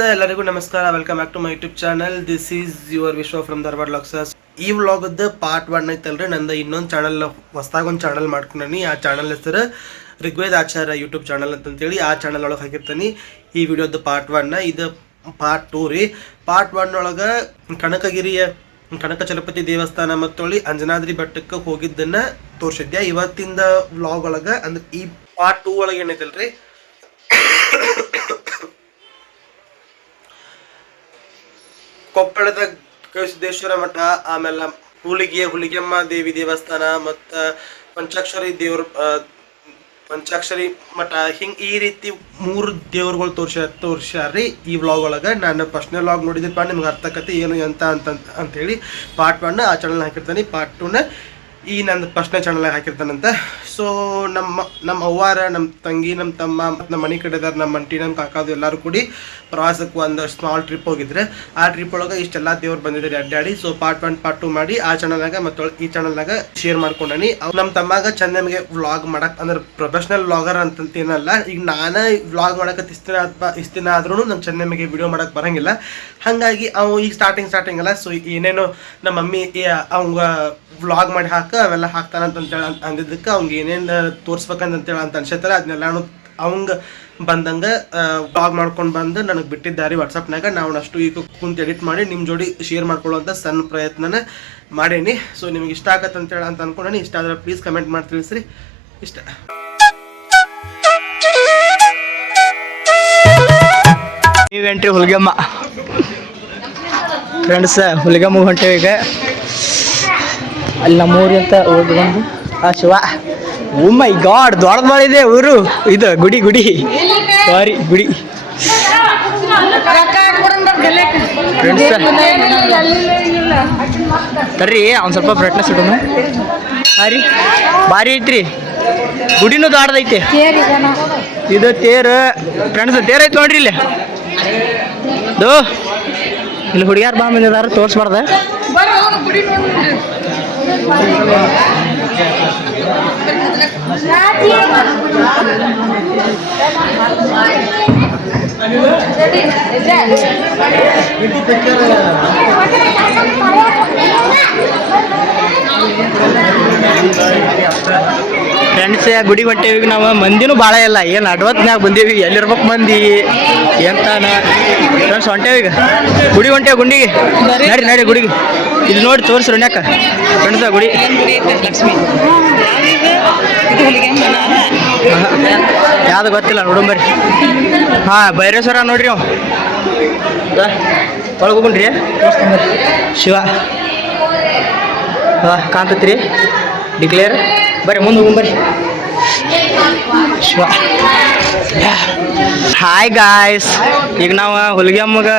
ಎಲ್ಲರಿಗೂ ನಮಸ್ಕಾರ. Welcome back to my YouTube channel. This is your Vishwa from Dharwad ಲಾಕ್ಸಸ್. ಈ ವ್ಲಾಗದ ಪಾರ್ಟ್ 1 ಐತಲ್ರಿ. ನಂದು ಇನ್ನೊಂದು ಚಾನಲ್ ಹೊಸದಾಗಿ ಒಂದು ಚಾನಲ್ ಮಾಡ್ಕೊಂಡೀನಿ. ಆ ಚಾನಲ್ ಹೆಸರು ಋಗ್ವೇದ ಆಚಾರ್ಯ ಯೂಟ್ಯೂಬ್ ಚಾನಲ್ ಅಂತೇಳಿ ಆ ಚಾನಲ್ ಒಳಗೆ ಹಾಕಿರ್ತೀನಿ. ಈ ವಿಡಿಯೋದ ಪಾರ್ಟ್ 1. ಇದು ಪಾರ್ಟ್ 2 ರೀ. ಪಾರ್ಟ್ 1 ಒಳಗೆ ಕನಕಗಿರಿಯ ಕನಕಚಲಪತಿ ದೇವಸ್ಥಾನ ಮತ್ತು ಅಂಜನಾದ್ರಿ ಬೆಟ್ಟಕ್ಕೆ ಹೋಗಿದ್ದನ್ನು ತೋರಿಸಿದ್ದೆ. ಇವತ್ತಿಂದ ವ್ಲಾಗ್ ಒಳಗೆ ಅಂದ್ರೆ ಈ ಪಾರ್ಟ್ 2 ಒಳಗೆ ಏನೈತಲ್ರಿ, ಕೊಪ್ಪಳದ ಸಿದ್ದೇಶ್ವರ ಮಠ, ಆಮೇಲೆ ಹುಲಿಗೆಮ್ಮ ದೇವಿ ದೇವಸ್ಥಾನ ಮತ್ತು ಪಂಚಾಕ್ಷರಿ ಮಠ, ಹಿಂಗೆ ಈ ರೀತಿ 3 ದೇವ್ರುಗಳು ತೋರ್ಸ್ಯಾರ್ರಿ ಈ ವ್ಲಾಗ್ ಒಳಗೆ. ನಾನು ಫಸ್ಟ್ನೇ ವ್ಲಾಗ್ ನೋಡಿದ್ರಪ್ಪ, ನಿಮ್ಗೆ ಅರ್ಥಕತೆ ಏನು ಅಂತೇಳಿ ಪಾರ್ಟ್ 1 ಆ ಚಾನಲ್ ಹಾಕಿರ್ತಾನೆ. ಪಾರ್ಟ್ 2ನ ಈ ನಂದು ಫಸ್ಟ್ನೇ ಚಾನಲ್ ಹಾಕಿರ್ತಾನಂತ. ಸೊ ನಮ್ಮ ಅವ್ವಾರ, ನಮ್ಮ ತಂಗಿ, ನಮ್ಮ ತಮ್ಮ ಮತ್ತು ನಮ್ಮ ಮನೆ ಕಡೆದಾರ, ನಮ್ಮ ಅಂಟಿ, ನಮ್ಮ ಕಾಕಾದು ಎಲ್ಲರೂ ಕೂಡಿ ಪ್ರವಾಸಕ್ಕೆ ಒಂದು ಸ್ಮಾಲ್ ಟ್ರಿಪ್ ಹೋಗಿದ್ರೆ. ಆ ಟ್ರಿಪ್ ಒಳಗೆ ಇಷ್ಟೆಲ್ಲ ದೇವ್ರು ಬಂದಿದ್ದಾರೆ ಅಡ್ಡಾಡಿ. ಸೊ ಪಾರ್ಟ್ 1 ಪಾರ್ಟ್ 2 ಮಾಡಿ ಆ ಚಾನಲ್ನಾಗ ಮತ್ತು ಈ ಚಾನಲ್ನಾಗ ಶೇರ್ ಮಾಡ್ಕೊಂಡಾನಿ. ನಮ್ಮ ತಮ್ಮಾಗ ಚಂದ ನಮಗೆ ವ್ಲಾಗ್ ಮಾಡಕ್ಕೆ, ಅಂದ್ರೆ ಪ್ರೊಫೆಷ್ನಲ್ ವ್ಲಾಗರ್ ಅಂತೇನಲ್ಲ. ಈಗ ನಾನು ವ್ಲಾಗ್ ಮಾಡಕ್ಕೆ ಇಷ್ಟ ದಿನ ಆದ್ರೂ ನಂಗೆ ಚಂದ ನಮಗೆ ವಿಡಿಯೋ ಮಾಡಕ್ಕೆ ಬರೋಂಗಿಲ್ಲ. ಹಾಗಾಗಿ ಅವು ಈಗ ಸ್ಟಾರ್ಟಿಂಗ್ ಅಲ್ಲ. ಸೊ ಏನೇನೋ ನಮ್ಮ ಮಮ್ಮಿ ಅವಂಗ ವ್ಲಾಗ್ ಮಾಡಿ ಅವೆಲ್ಲ ಹಾಕ್ತಾನಂತೇಳಿ ಅಂದಿದ್ದಕ್ಕೆ ಅವ್ಗೆ ಏನೇನು ತೋರಿಸ್ಬೇಕಂತೇಳಿ ಅಂತ ಅನ್ಸತ್ತಲ್ಲ, ಅದನ್ನೆಲ್ಲಾನು ಅವಂಗೆ ಬಂದಂಗೆ ವ್ಲಾಗ್ ಮಾಡ್ಕೊಂಡು ಬಂದು ನನಗೆ ಬಿಟ್ಟಿದ್ದಾರೆ ವಾಟ್ಸಪ್ನಾಗ. ನಾವು ಅಷ್ಟು ಈಗ ಕುಂತು ಎಡಿಟ್ ಮಾಡಿ ನಿಮ್ಮ ಜೋಡಿ ಶೇರ್ ಮಾಡ್ಕೊಳ್ಳುವಂಥ ಸಣ್ಣ ಪ್ರಯತ್ನನ ಮಾಡೇನಿ. ಸೊ ನಿಮ್ಗೆ ಇಷ್ಟ ಆಗತ್ತಂತೇಳಿ ಅಂತ ಅನ್ಕೊಂಡೇನಿ. ಇಷ್ಟ ಆದರೆ ಪ್ಲೀಸ್ ಕಮೆಂಟ್ ಮಾಡಿ ತಿಳಿಸ್ರಿ. ಇಷ್ಟ ನೀವೇಂಟ್ರಿ ಹುಲಿಗೆಮ್ಮ ಫ್ರೆಂಡ್ಸ್, ಹುಲಿಗೆಮ್ಮ ಹೊಂಟೇವಿ ಈಗ. ಅಲ್ಲಿ ನಮ್ಮೂರಿ ಅಂತ ಹೋಗಿ ಬಂದು ಆ ಶಿವ, ಓ ಮೈ ಗಾಡ್, ದೊಡ್ಡದು ಮಾಡಿದೆ ಊರು. ಇದು ಗುಡಿ ಸಾರಿ ಗುಡಿ. ಫ್ರೆಂಡ್ಸ್ ತರ್ರಿ ಅವ್ನು ಸ್ವಲ್ಪ ಬ್ರೈಟ್ನೆಸ್ ಇಡೋಣ. ಹಾಂ ರೀ, ಭಾರಿ ಐತ್ರಿ. ಗುಡಿನೂ ದೊಡ್ಡದೈತೆ. ಇದು ತೇರು ಫ್ರೆಂಡ್ಸ್, ತೇರು ಐತೆ ನೋಡ್ರಿ ಇಲ್ಲಿ. ಇಲ್ಲಿ ಹುಡುಗ್ಯಾರ ಬಾ ಬಂದಿದಾರ, ತೋರಿಸ್ಬಾರ್ದ. ಫ್ರೆಂಡ್ಸ್ ಗುಡಿ ಹೊಂಟೇವಿ ನಾವು. ಮಂದಿನೂ ಭಾಳ ಇಲ್ಲ, ಏನು ಅಡ್ವತ್ನಾಗ ಬಂದೇವಿ. ಎಲ್ಲಿರ್ಬೇಕು ಮಂದಿ ಎಂತಾನ. ಫ್ರೆಂಡ್ಸ್ ಹೊಂಟೇವಿ ಈಗ ಗುಡಿ ಹೊಂಟೇವಿ. ಗುಂಡಿಗೆ ನಡಿ ಗುಡಿಗೆ. ಇಲ್ಲಿ ನೋಡಿ ತೋರಿಸ್ರಿ ಯಾಕ ಫ್ರೆಂಡ್ಸ್ ಗುಡಿ ಲಕ್ಷ್ಮಿ ಯಾವ್ದು ಗೊತ್ತಿಲ್ಲ, ನೋಡಂಬರಿ. ಹಾಂ, ಭೈರೇಶ್ವರ ನೋಡ್ರಿ. ಅವ್ ಒಳಗೆ ಹೋಗ್ರಿ. ಶಿವ ಕಾಂತತ್ರಿ ಡಿಕ್ಲೇರ್. ಬರ್ರಿ ಮುಂದೆ ಹೋಗ್ಬರ್ರಿ. ಶಿವ. ಹಾಯ್ ಗಾಯ್ಸ್, ಈಗ ನಾವು ಹುಲಿಗೆಮ್ಮಗೆ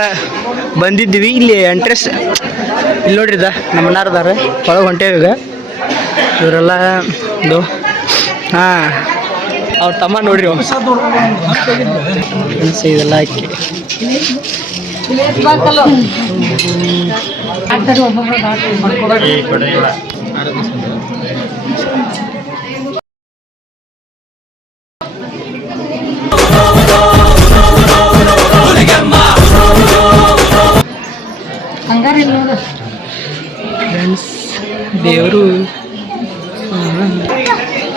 ಬಂದಿದ್ದೀವಿ. ಇಲ್ಲಿ ಎಂಟ್ರೆಸ್ ಇಲ್ಲಿ ನೋಡ್ರಿ, ನಮ್ಮ ಅಣ್ಣಾರದಾರ ಒಳಗೆ ಹೊಂಟೇವಿ ಈಗ. ಇವರೆಲ್ಲ ಹಾಂ, ಅವ್ರ ತಮ್ಮ ನೋಡ್ರಿ. ಇದೆಲ್ಲ ಹಾಕಿ ಫ್ರೆಂಡ್ಸ್ ದೇವರು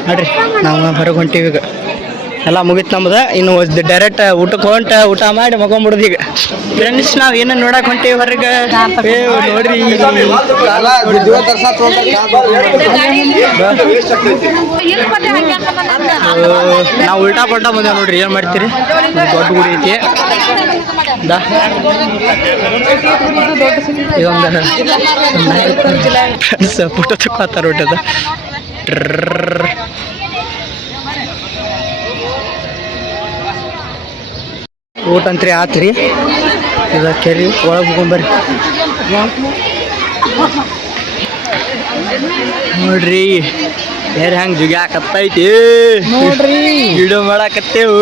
ನೋಡ್ರಿ. ನಾವು ಹೊರಗೆ ಹೊಂಟೀವಿ ಈಗ. ಎಲ್ಲ ಮುಗಿತು ನಮ್ದು. ಇನ್ನು ಡೈರೆಕ್ಟ್ ಊಟಕ್ಕೆ ಊಟ ಮಾಡಿ ಮಗೊಂಬಿಡೋದು ಈಗ. ಫ್ರೆಂಡ್ಸ್ ನಾವು ಏನೋ ನೋಡಕ್ಕೆ ಹೊಂಟೀವಿ ಹೊರಗೆ. ನೋಡ್ರಿ, ನಾವು ಉಲ್ಟಾ ಪಲ್ಟಾ ಬಂದೇವೆ ನೋಡ್ರಿ. ಏನು ಮಾಡ್ತೀರಿ, ದೊಡ್ಡ ಗುಡಿ ಐತಿ. ಇದೊಂದು ಫ್ರೆಂಡ್ಸ್ ಫೋಟೋ ತಗೋತಾರ ಊಟದ. ಊಟ ಅಂತ್ರಿ ಆತ್ರಿ. ಇದು ಕೆರಿ ಒಳಗೆ ಹೋಗ್ಬರ್ರಿ. ನೋಡ್ರಿ ಬೇರೆ ಹೆಂಗೆ ಜುಗ್ಯಾಕತ್ತೈತಿ ನೋಡ್ರಿ. ವಿಡಿಯೋ ಮಾಡಾಕತ್ತೇವು.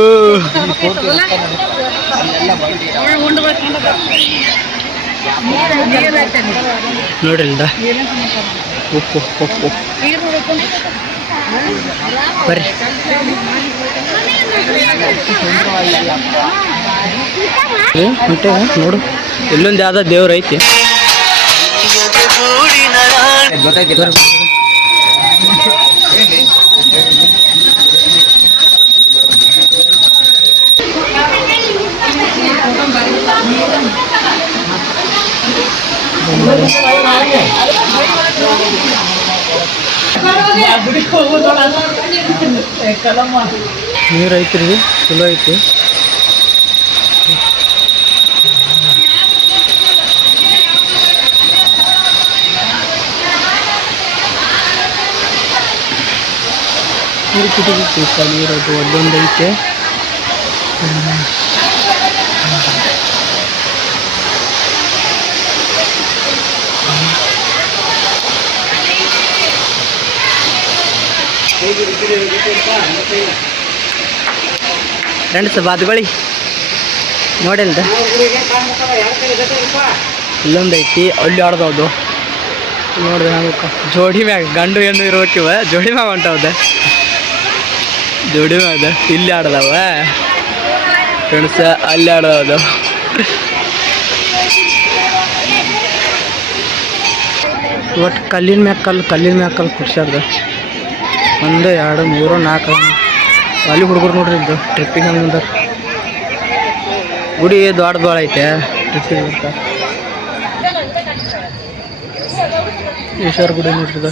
ನೋಡ್ರಿ ಉಪ್ಪು ಬರ್ರಿ. ನೋಡು ಇಲ್ಲೊಂದು ಯಾವ್ದೋ ದೇವ್ರ ಐತಿ. ನೀರು ಐತ್ರಿ, ಚಲೋ ಐತಿ. ನೀರದು ಅಲ್ಲೊಂದು ಐತೆ. ಫ್ರೆಂಡ್ಸ್ ಬಾದ್ಗೊಳಿ ನೋಡಿಲ್ದ ಇಲ್ಲೊಂದು ಐತಿ, ಅಲ್ಲಿ ಆಡ್ದವ್ದು ನೋಡ್ದೆ. ನಮಗೆ ಜೋಡಿ ಮ್ಯಾಗ ಗಂಡು ಹೆಣ್ಣು ಇರ್ಬೇಕಿವ, ಜೋಡಿ ಮ್ಯಾಗ ಹೊಂಟವ್ದ, ಜೋಡಿ ಮ್ಯಾಗ ಇಲ್ಲಿ ಆಡ್ದವ ಫ್ರೆಂಡ್ಸ್, ಅಲ್ಲಿ ಆಡ್ದವ್ದು. ಒಟ್ಟು ಕಲ್ಲಿನ ಮ್ಯಾಗ ಕಲ್ಲು ಖುಷಿಯಾರ್ದು. 1 2 3 4 ಅಲ್ಲಿ ಹುಡುಗರು ನೋಡ್ರಿ ಇದ್ದು ಟ್ರಿಪ್ಪಿಗೆ ಹಂಗೆ ಮುಂದೆ. ಗುಡಿ ದೊಡ್ಡ ಭಾಳ ಐತೆ ಟ್ರಿಪ್ಪಿಗೆ ಬರ್ತಾರೆ. ಈಶ್ವರ ಗುಡಿ ನೋಡ್ರಿದ.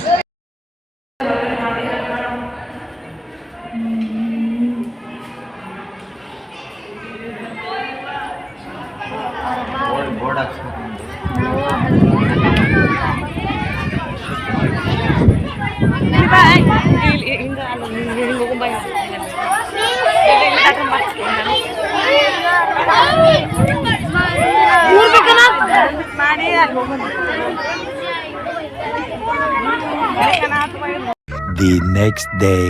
The next day.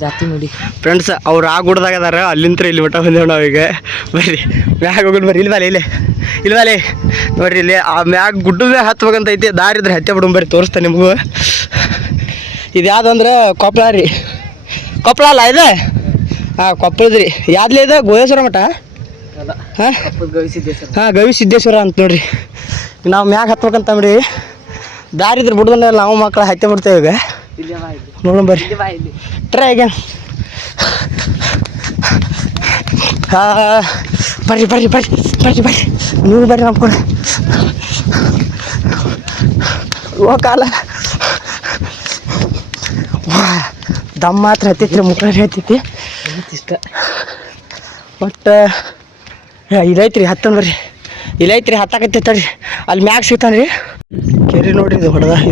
ಜಾತಿ ನೋಡಿ ಫ್ರೆಂಡ್ಸ್, ಅವ್ರು ಆ ಗುಡ್ದಾಗ ಅದಾರ, ಅಲ್ಲಿಂತ್ರ ಇಲ್ಲಿ ಮಟ್ಟ ಬಂದೇವ್ ನಾವೀಗ. ಬರ್ರಿ ಮ್ಯಾಗ ಹೋಗೋಣ ಬರ್ರಿ. ಇಲ್ವಾಲೆ ನೋಡ್ರಿ, ಇಲ್ಲಿ ಆ ಮ್ಯಾಗ ಗುಡ್ಡದ ಮ್ಯಾಗ ಹತ್ಬೇಕಂತ ಐತಿ. ದಾರಿ ಇದ್ರೆ ಹತ್ತೆ ಬಿಡು ಬರ್ರಿ, ತೋರಿಸ್ತಾ ನಿಮಗೂ. ಇದು ಯಾವ್ದು ಅಂದ್ರೆ ಕೊಪ್ಪಳ ರೀ, ಕೊಪ್ಪಳ ಅಲ್ಲ ಇದು? ಹಾಂ ಕೊಪ್ಪಳದ್ರಿ. ಯಾವ್ದ್ಲೇ ಇದು? ಗೋಯೇಶ್ವರ ಮಠ. ಹಾಂ ಗವಿಸಿದ್ದೇಶ್ವರ ಅಂತ ನೋಡ್ರಿ. ನಾವು ಮ್ಯಾಗ ಹತ್ಬೇಕಂತ ಬಿಡಿ, ದಾರಿ ಇದ್ರೆ ಬಿಡ್ದಲ್ಲ, ನಾವು ಮಕ್ಕಳು ಹತ್ತೆ ಬಿಡ್ತೇವೆ ಈಗ. ನೋಡೋಣ ಬರ್ರಿ, ಟ್ರೈ ಅಗೇನ್. ಹಾಂ ಬರ್ರಿ ನೀವು ಬರ್ರಿ ನಂಬ್ಕೊಂಡು ಕಾಲ ದಮ್ ಮಾತ್ರ ಹತ್ತೈತ್ರಿ, ಮುಖ ಹತ್ತೈತಿ ಇಷ್ಟ. ಬಟ್ ಇದೈತ್ರಿ, ಹತ್ತನ್ ಬರ್ರಿ. ಇಲ್ಲೈತ್ರಿ, ಹತ್ತಾಕತ್ತೈತಡ್ರಿ. ಅಲ್ಲಿ ಮ್ಯಾಗ ಸಿಗ್ತಾನೆ ರೀ ಕೆರೆ ನೋಡ್ರಿ. ಇದು ಹೊಡೆದಾಗ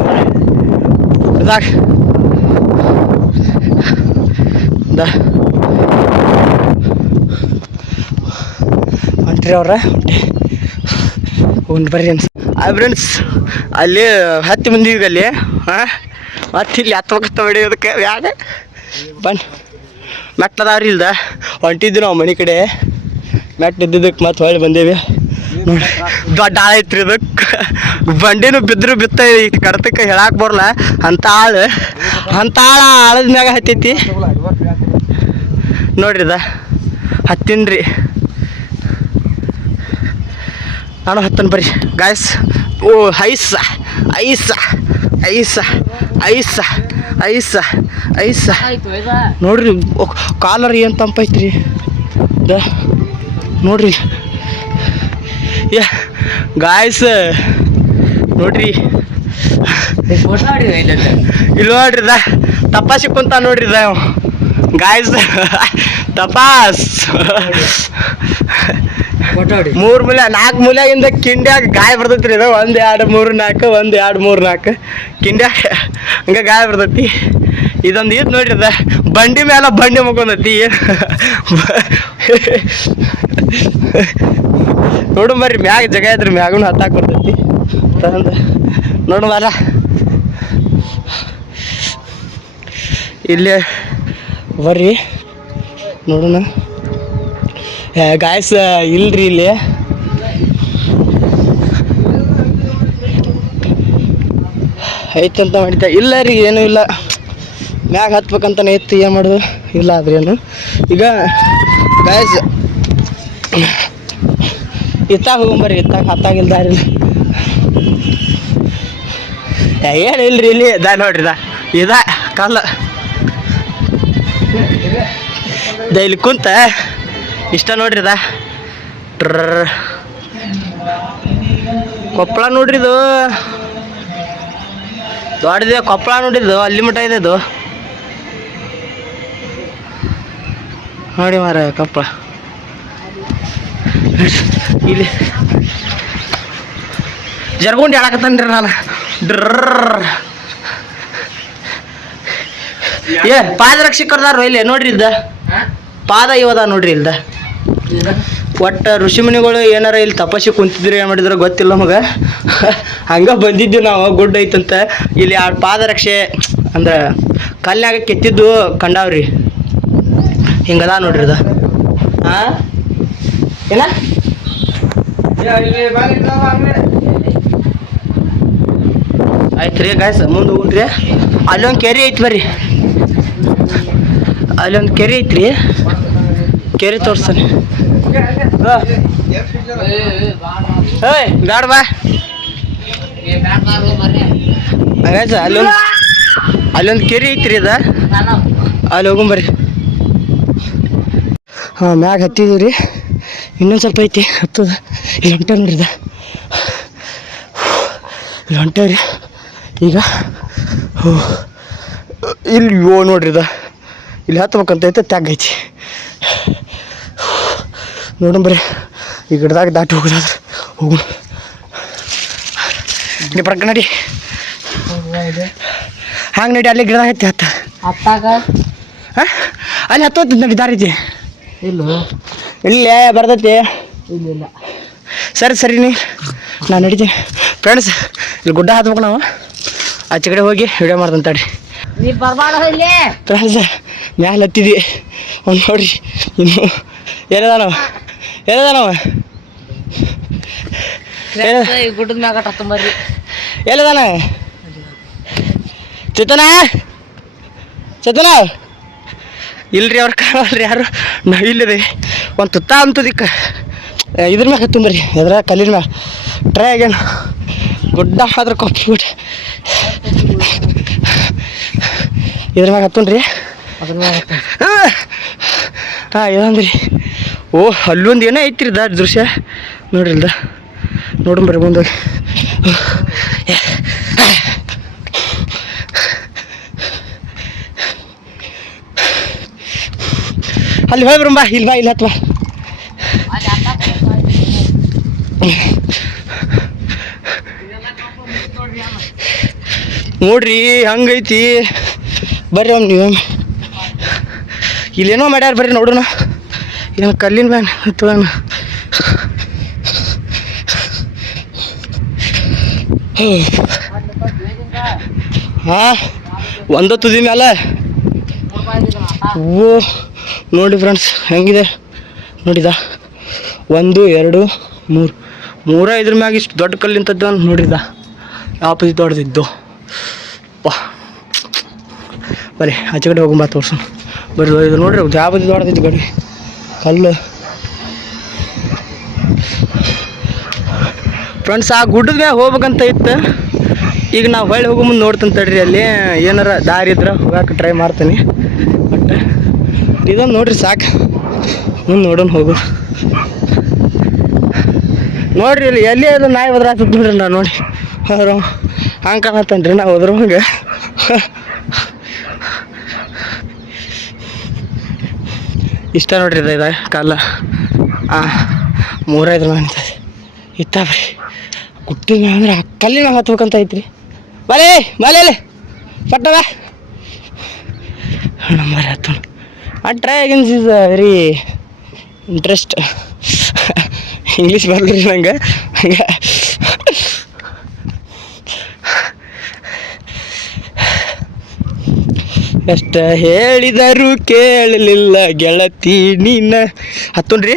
ಹೊಂಟ್ರಿ ಅವ್ರ ಹೊಂಟು ಬರ್ರಿ ಅನ್ಸ. ಫ್ರೆಂಡ್ಸ್ ಅಲ್ಲಿ 10 ಮಂದಿ ಈಗ ಅಲ್ಲಿ. ಹಾಂ ಮತ್ತು ಇಲ್ಲಿ ಹತ್ಬೇಕತ್ತ ಹೊಡಿಯೋದಕ್ಕೆ ಯಾಕ ಬನ್ನಿ. ಮೆಟ್ಟದಾವ್ರಿ ಇಲ್ದ ಹೊಂಟಿದ್ವಿ ನಾವು ಮನೆ ಕಡೆ. ಮೆಟ್ಟ ಇದ್ದಿದ್ದಕ್ಕೆ ಮತ್ತೆ ಹೊಳ್ಳಿ ಬಂದೇವಿ. ನೋಡಿ ದೊಡ್ಡ ಆಳ ಐತ್ರಿ ಇದಕ್ಕೆ, ಬಂಡಿನೂ ಬಿದ್ದರು ಬಿತ್ತ ಕಡತಕ್ಕೆ ಹೇಳಕ್ಕೆ ಬರಲ್ಲ ಅಂತ ಆಳದ ಮ್ಯಾಗ ಹತ್ತೈತಿ ನೋಡ್ರಿ. ಹತ್ತೀನ್ರಿ ನಾನು, ಹತ್ತನ್ ಬರ್ರಿ ಗಾಯ್ಸ್. ಓ ಐಸ ನೋಡ್ರಿ, ಕಾಲರ್ ಏನು ತಂಪೈತ್ರಿ ನೋಡ್ರಿ ಗಾಯ್ಸ್. ನೋಡ್ರಿ ಇಲ್ಲಿ ನೋಡ್ರಿ ತಪ್ಪಾಸಿ ಕುಂತ ನೋಡ್ರಿ ಗಾಯ್ಸ್ ತಪಾಸ್ 3 ಮೂಲೆ 4 ಮೂಲೆಯಿಂದ ಕಿಂಡ್ಯಾಗ ಗಾಯ ಬರ್ತೈತಿ ರೀ ಇದು 1 2 3 4 1 2 3 4 ಕಿಂಡ್ಯಾಗ ಹಂಗೆ ಗಾಯ ಬರ್ತೈತಿ ಇದೊಂದು ಇದು ನೋಡ್ರಿ ಅದ ಬಂಡಿ ಮೇಲೆ ಬಂಡಿ ಮುಕೊಂಡೈತಿ ನೋಡು ಬರ್ರಿ ಮ್ಯಾಗ ಜಾಗ ಐತ್ರಿ ಮ್ಯಾಗೂ ಹತ್ತಾಕ್ ಬರ್ತೈತಿ ತಂದ ನೋಡು ಬಾರ ಇಲ್ಲಿ ಬರ್ರಿ ನೋಡೋಣ ಗಾಯ್ಸ್ ಇಲ್ರಿ ಇಲ್ಲಿ ಐತಂತ ಮಾಡಿದ್ದೆ ಇಲ್ಲ ರೀ ಏನೂ ಇಲ್ಲ ಮ್ಯಾಗ ಹತ್ಬೇಕಂತಾನೆ ಇತ್ತು ಏನು ಮಾಡೋದು ಇಲ್ಲ ಆದ್ರೇನು ಈಗ ಗಾಯ್ಸ್ ಇತ್ತಾಗ ಹೋಗ್ಬರ್ರಿ ಇತ್ತಾಗ ಹತ್ತಾಗಿಲ್ಲ ದಾರಿ ಏನು ಇಲ್ರಿ ಇಲ್ಲಿ ನೋಡ್ರಿ ಇದ ಕಲ್ಲ ಇಲ್ಲಿ ಕುಂತ ಇಷ್ಟ ನೋಡ್ರಿ ಕೊಪ್ಪಳ ನೋಡ್ರಿ ಇದು ದೊಡ್ಡದೇ ಕೊಪ್ಪಳ ನೋಡಿದ್ದು ಅಲ್ಲಿ ಮಟ್ಟ ಇದೆ ಇದು ನೋಡಿ ಮಾರ ಕೊಪ್ಪಳ ಇಲ್ಲಿ ಜರ್ಗುಂಡಿ ಆಡಕತ್ತನ್ರಿ ನಾನು ಪಾದರಕ್ಷಕರ್ದಾರ ಇಲ್ಲಿ ನೋಡ್ರಿ ಇದ್ದ ಪಾದ ಇವದ ನೋಡ್ರಿ ಇಲ್ದ ಒಟ್ಟು ಋಷಿಮುನಿಗಳು ಏನಾರ ಇಲ್ಲಿ ತಪಸ್ಸಿ ಕುಂತಿದ್ರು ಏನು ಮಾಡಿದ್ರು ಗೊತ್ತಿಲ್ಲ ನಮಗೆ ಹಂಗೆ ಬಂದಿದ್ದು ನಾವು ಗುಡ್ಡ ಐತಂತ ಇಲ್ಲಿ 2 ಪಾದರಕ್ಷೆ ಅಂದ್ರೆ ಕಲ್ಯಾಗ ಕೆತ್ತಿದ್ದು ಕಂಡಾವ್ರಿ ಹಿಂಗದ ನೋಡ್ರಿ ಇದು ಹಾಂ ಏನ ಆಯ್ತು ರೀ ಗಾಯ್ಸ್ ಮುಂದೆ ಹೋಗ್ರಿ ಅಲ್ಲೊಂದು ಕೆರೆ ಐತಿ ಬರ್ರಿ ಅಲ್ಲೊಂದು ಕೆರೆ ಐತ್ರಿ ಕೆರೆ ತೋರ್ಸ್ತಾನೆ ಏಯ್ ಬ್ಯಾಡ ಬಾ ಅಲ್ಲೊಂದು ಕೆರೆ ಐತ್ರಿ ಅದ ಅಲ್ಲಿ ಹೋಗಂಬರ್ರಿ ಹಾಂ ಮ್ಯಾಗ ಹತ್ತಿದ್ದೀವಿ ರೀ ಇನ್ನೊಂದು ಸ್ವಲ್ಪ ಐತಿ ಹತ್ತದ ಇಲ್ಲಿ ಹೊಂಟೇವ್ ನೋಡ್ರಿ ಇಲ್ಲಿ ಹೊಂಟೇವ್ರಿ ಈಗ ಇಲ್ಲಿ ನೋಡ್ರಿ ಇಲ್ಲಿ ಹತ್ಬೇಕಂತ ಐತೆ ತ್ಯಾಗ ಐತಿ ನೋಡಂಬ್ರಿ ಈ ಗಿಡದಾಗ ದಾಟಿ ಹೋಗೋದಾದ್ರೆ ಹೋಗೋಣ ಪ್ರಕ ನಡಿ ಹಂಗೆ ನಡಿ ಅಲ್ಲಿ ಗಿಡದಾಗ ಐತಿ ಹತ್ತಾಗ ಹಾಂ ಅಲ್ಲಿ ಹತ್ತೋತೈತಿ ನಡಿ ದಾರಿ ಐತಿ ಇಲ್ಲೇ ಬರ್ತೈತಿ ಇಲ್ಲ ಸರಿ ನೀ ನಾನು ನಡಿತೀನಿ ಫ್ರೆಂಡ್ಸ್ ಇಲ್ಲಿ ಗುಡ್ಡ ಹತ್ಬೇಕು ನಾವು ಆಚೆ ಕಡೆ ಹೋಗಿ ವಿಡಿಯೋ ಮಾಡ್ದಂತಾಡಿ ಫ್ರೆಂಡ್ಸ್ ಮ್ಯಾಲೆ ಹತ್ತಿದ್ವಿ ಒಂದು ನೋಡ್ರಿ ಇನ್ನು ಎಲ್ಲದಾನವ ಗುಡ್ಡದ ಮ್ಯಾಗ ಹತ್ತಂಬರ್ರಿ ಎಲ್ಲದಾನ ಚೇತನ ಇಲ್ರಿ ಅವ್ರು ಕಾಣಲ್ರಿ ಯಾರು ನಾವು ಇಲ್ಲದೆ ಒಂದು ತುತ್ತ ಅಂತದಿಕ್ಕೆ ಇದ್ರ ಮ್ಯಾಗ ಹತ್ತಂಬರ್ರಿ ಎದ್ರ ಕಲ್ಲಿನ ಮ್ಯಾಗ ಟ್ರೈ ಆಗ್ಯಾನ ಗುಡ್ಡ ಮಾತ್ರ ಕೊಟ್ಬಿಟ್ಟು ಇದ್ರ ಮ್ಯಾಗ ಹತ್ತನ್ರಿ ಹಾಂ ಏನಂದ್ರಿ ಓ ಅಲ್ಲೊಂದು ಏನೋ ಐತ್ರಿ ದೃಶ್ಯ ನೋಡ್ರಿ ನೋಡಂಬರ್ರಿ ಮುಂದೋಗಿ ಅಲ್ಲಿ ಹೋಗಿ ಬರಂಬ ಇಲ್ಲಿ ಹತ್ವಾ ನೋಡ್ರಿ ಹಂಗೈತಿ ಬರ್ರಿ ನೀವು ಇಲ್ಲೇನೋ ಮಾಡ್ಯಾರ ಬರ್ರಿ ನೋಡೋಣ ಏನು ಕಲ್ಲಿನ ಮ್ಯಾನ್ ಹತ್ತೋಣ ಹಾಂ ಒಂದು ತುದಿ ಮ್ಯಾಲೆ ಓ ನೋಡಿ ಫ್ರೆಂಡ್ಸ್ ಹೆಂಗಿದೆ ನೋಡಿದ 1 2 3 ಇದ್ರ ಮ್ಯಾಗ ಇಷ್ಟು ದೊಡ್ಡ ಕಲ್ಲಿಂತದ್ದು ಅಂತ ನೋಡಿದ ಆಪದಿ ದೊಡ್ಡದಿದ್ದು ಬರ್ರಿ ಆಚೆ ಕಡೆ ಹೋಗಂಬ ತೋರ್ಸೋಣ ಬರ್ರಿ ಇದು ನೋಡ್ರಿ ಯಾವ ಬದಿ ದೊಡ್ಡದಿದ್ದು ಗಡಿ ಕಲ್ಲು ಫ್ರೆಂಡ್ಸ್ ಆ ಗುಡ್ಡದ ಮ್ಯಾಗ ಹೋಗ್ಬೇಕಂತ ಇತ್ತು ಈಗ ನಾವು ಹೊಳ್ಳಿ ಹೋಗೋ ಮುಂದೆ ನೋಡ್ತಾನೆ ತಡ್ರಿ ಅಲ್ಲಿ ಏನಾರ ದಾರಿ ಇದ್ರೆ ಹೋಗಕ್ಕೆ ಟ್ರೈ ಮಾಡ್ತೀನಿ ಬಟ್ ಇದೊಂದು ನೋಡ್ರಿ ಸಾಕು ಮುಂದೆ ನೋಡೋಣ ಹೋಗು ನೋಡ್ರಿ ಇಲ್ಲಿ ಎಲ್ಲಿ ಅದು ನಾಯಿ ಹೋದ್ರಾಗ್ತದೆ ನೋಡ್ರಿ ನಾವು ನೋಡಿ ಹೋದ್ರ ಹಂಗೆ ಕಾಣತ್ತನ್ರಿ ನಾವು ಹೋದ್ರ ಹಂಗೆ ಇಷ್ಟ ನೋಡ್ರಿ ಇದು ಕಾಲ 3-5 ನಿಂತೈತಿ ಇತ್ತಾವ್ರಿ ಗುಟ್ಟಿ ಅಂದ್ರೆ ಆ ಕಲ್ಲಿನ ಹತ್ಬೇಕಂತ ಐತ್ರಿ ಬಲೇ ಬಲೇ ಪಟ್ಟದ ನಂಬರ್ ಹತ್ತು ಆ dragons is very interest English ಬರ್ದ್ರಿ ನಂಗೆ ಹಂಗೆ ಎಷ್ಟ ಹೇಳಿದರು ಕೇಳಲಿಲ್ಲ ಗೆಳತಿ ನೀನ ಹತ್ತುನ್ರಿ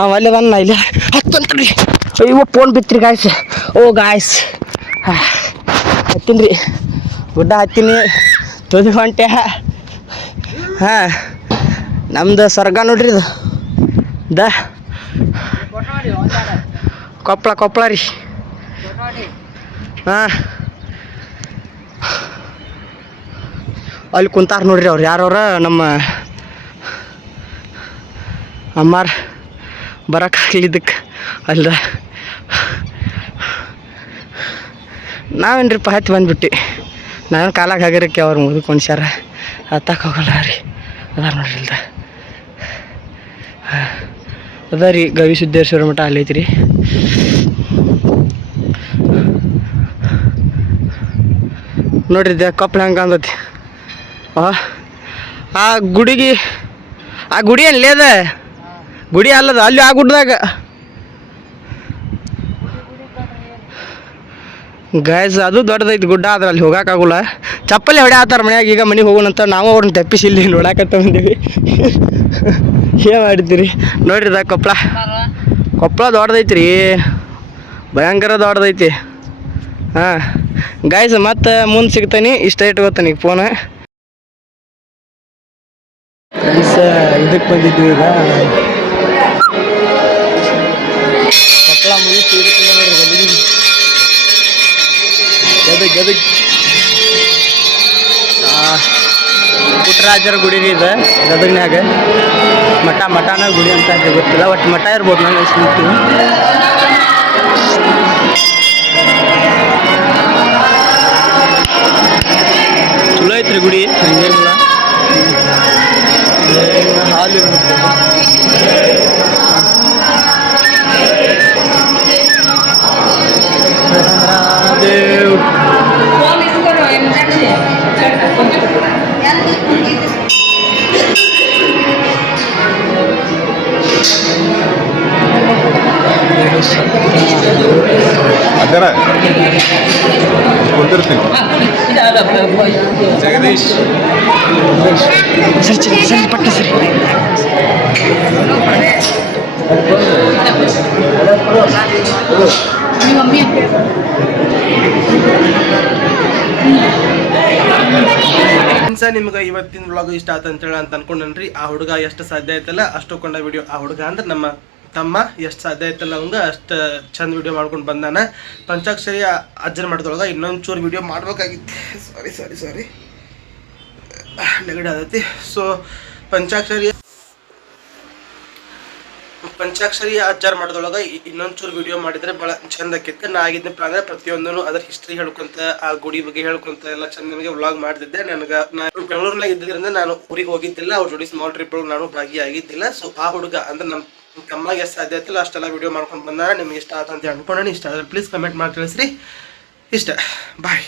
ಅಲ್ಲೇ ಬಂದ ಇಲ್ಲ ಹತ್ತಂತ್ರಿ ಅಯ್ಯೋ ಫೋನ್ ಬಿತ್ರಿ ಗಾಯ್ಸ್ ಓ ಗಾಯ್ಸ್ ಹತ್ತೀನಿ ಗುಡ್ಡ ಹತ್ತೀನಿ ತುದಿ ಹೊಂಟೆ ನಮ್ದು ಸ್ವರ್ಗ ನೋಡ್ರಿ ಇದು ಕೊಪ್ಪಳ ರೀ ಅಲ್ಲಿ ಕುಂತಾರ ನೋಡ್ರಿ ಅವ್ರು ಯಾರವ್ರ ನಮ್ಮ ಅಮ್ಮಾರ ಬರೋಕ್ಕಾಗ್ಲಿದ್ದಕ್ಕೆ ಅಲ್ದ ನಾವೇನ್ರಿಪ್ಪ ಹತ್ತಿ ಬಂದ್ಬಿಟ್ಟು ನಾನು ಕಾಲಾಗ ಹಗರಕ್ಕೆ ಅವ್ರು ಮುದುಕ್ ಮನುಷ್ಯಾರ ಹತ್ತಕ್ಕೆ ಹೋಗಲ್ಲ ರೀ ಅದಾರ ನೋಡ್ರಿ ಇಲ್ದ ಅದ ರೀ ಗವಿಸಿದ್ದೇಶ್ವರ ಮಠ ಅಲ್ಲೈತಿ ರೀ ನೋಡ್ರಿ ಕೊಪ್ಪಳ ಹಂಗೆ ಅಂದತಿ ಆ ಗುಡಿಗೆ ಆ ಗುಡಿ ಏನ್ಲೇ ಅದ ಗುಡಿ ಅಲ್ಲದ ಅಲ್ಲಿ ಆ ಗುಡ್ಡದಾಗ ಗಾಯ್ಸ್ ಅದು ದೊಡ್ಡದೈತಿ ಗುಡ್ಡ ಆದ್ರೆ ಅಲ್ಲಿ ಹೋಗೋಕ್ಕಾಗಲ್ಲ ಚಪ್ಪಲಿ ಹೊಡ್ಯಾತಾರ ಮನ್ಯಾಗ ಈಗ ಮನೆಗೆ ಹೋಗೋಣಂತ ನಾವು ಅವ್ರನ್ನ ತಪ್ಪಿಸಿ ಇಲ್ಲಿ ನೋಡಾಕತ್ತ ಬಂದೀವಿ ಏನು ಮಾಡಿದ್ದೀರಿ ನೋಡ್ರಿ ಕೊಪ್ಪಳ ದೊಡ್ಡದೈತಿ ರೀ ಭಯಂಕರ ದೊಡ್ಡದೈತಿ ಗಾಯ್ಸ್ ಮತ್ತೆ ಮುಂದೆ ಸಿಗ್ತಾನೆ ಇಷ್ಟ ಇಟ್ಕೋತಾನೆ ಈಗ ಫೋನ್ ಫ್ರೆಂಡ್ಸ್ ಇದಕ್ಕೆ ಬಂದಿದ್ವಿ ಈಗ ಕೊಪ್ಪಳ ಮುಗಿಸಿ ಇದಕ್ಕೆ ನೋಡ್ರಿ ಗದಗ್ ಪುಟ್ಟರಾಜರ ಗುಡಿ ರೀ ಇದು ಗದಗ್ನ್ಯಾಗ ಮಠನ ಗುಡಿ ಅಂತ ಗೊತ್ತಿಲ್ಲ ಒಟ್ಟು ಮಠ ಇರ್ಬೋದು ನಾನು ಅನ್ಸ್ಲಿಕ್ಕೆ ಚಲೋ ಐತ್ರಿ ಗುಡಿ ಹಂಗೇನಿಲ್ಲ ಹಾಲು ಇರುತ್ತೆ ದೇವ್ ಅದರ ಕೊಡ್ತಿರ್ತೀನಿ ಜಗದೀಶ್ ಸರಿ ಪಟ್ಟ ಸರಿ ನಿಮ್ಗೆ ಇವತ್ತಿನ ವ್ಲಾಗ್ ಇಷ್ಟ ಆಯ್ತು ಅಂತೇಳಿ ಅಂತ ಅನ್ಕೊಂಡ್ರಿ ಆ ಹುಡುಗ ಎಷ್ಟು ಸಾಧ್ಯ ಆಯ್ತಲ್ಲ ಅಷ್ಟು ಕೊಂಡ ವಿಡಿಯೋ ಆ ಹುಡುಗ ಅಂದ್ರೆ ನಮ್ಮ ತಮ್ಮ ಎಷ್ಟು ಸಾಧ್ಯ ಆಯ್ತಲ್ಲ ಅವಂಗ ಅಷ್ಟು ಚಂದ ವಿಡಿಯೋ ಮಾಡ್ಕೊಂಡು ಬಂದಾನ ಪಂಚಾಕ್ಷರಿ ಅಜ್ಜನ ಮಾಡಿದೊಳಗೆ ಇನ್ನೊಂದು ಚೂರು ವಿಡಿಯೋ ಮಾಡ್ಬೇಕಾಗಿತ್ತು ಸಾರಿ ನೆಗಡಿ ಆದೈತಿ ಸೊ ಪಂಚಾಕ್ಷರಿ ಅಜ್ಜಾರ್ ಮಾಡಿದೊಳಗೆ ಇನ್ನೊಂದು ಚೂರು ವಿಡಿಯೋ ಮಾಡಿದ್ರೆ ಭಾಳ ಚಂದ ಆಕಿತ್ತು ನಾ ಆಗಿದ್ದಪ್ಪ ಅಂದ್ರೆ ಪ್ರತಿಯೊಂದೂ ಅದ್ರ ಹಿಸ್ಟ್ರಿ ಹೇಳ್ಕೊಂತ ಆ ಗುಡಿ ಬಗ್ಗೆ ಹೇಳ್ಕೊಂತ ಎಲ್ಲ ಚಂದ ನಿಮಗೆ ವ್ಲಾಗ್ ಮಾಡ್ತಿದ್ದೆ ನಾನು ಬೆಂಗಳೂರಿನಾಗ ಇದ್ದಿದ್ದರಿಂದ ನಾನು ಊರಿಗೆ ಹೋಗಿದ್ದಿಲ್ಲ ಅವ್ರ ಜೋಡಿ ಸ್ಮಾಲ್ ಟ್ರಿಪ್ ನಾನು ಭಾಗಿಯಾಗಿದ್ದಿಲ್ಲ ಸೊ ಆ ಹುಡುಗ ಅಂದ್ರೆ ನಮ್ಮ ತಮ್ಮಗೆ ಎಷ್ಟು ಸಾಧ್ಯ ಆಯ್ತಲ್ಲ ಅಷ್ಟೆಲ್ಲ ವಿಡಿಯೋ ಮಾಡ್ಕೊಂಡು ಬಂದಾರ ನಿಮ್ಗೆ ಇಷ್ಟ ಆಯ್ತು ಅಂತ ಅನ್ಕೊಂಡ ಇಷ್ಟ ಆದ್ರೆ ಪ್ಲೀಸ್ ಕಮೆಂಟ್ ಮಾಡಿ ತಿಳಿಸ್ರಿ ಇಷ್ಟ ಬಾಯ್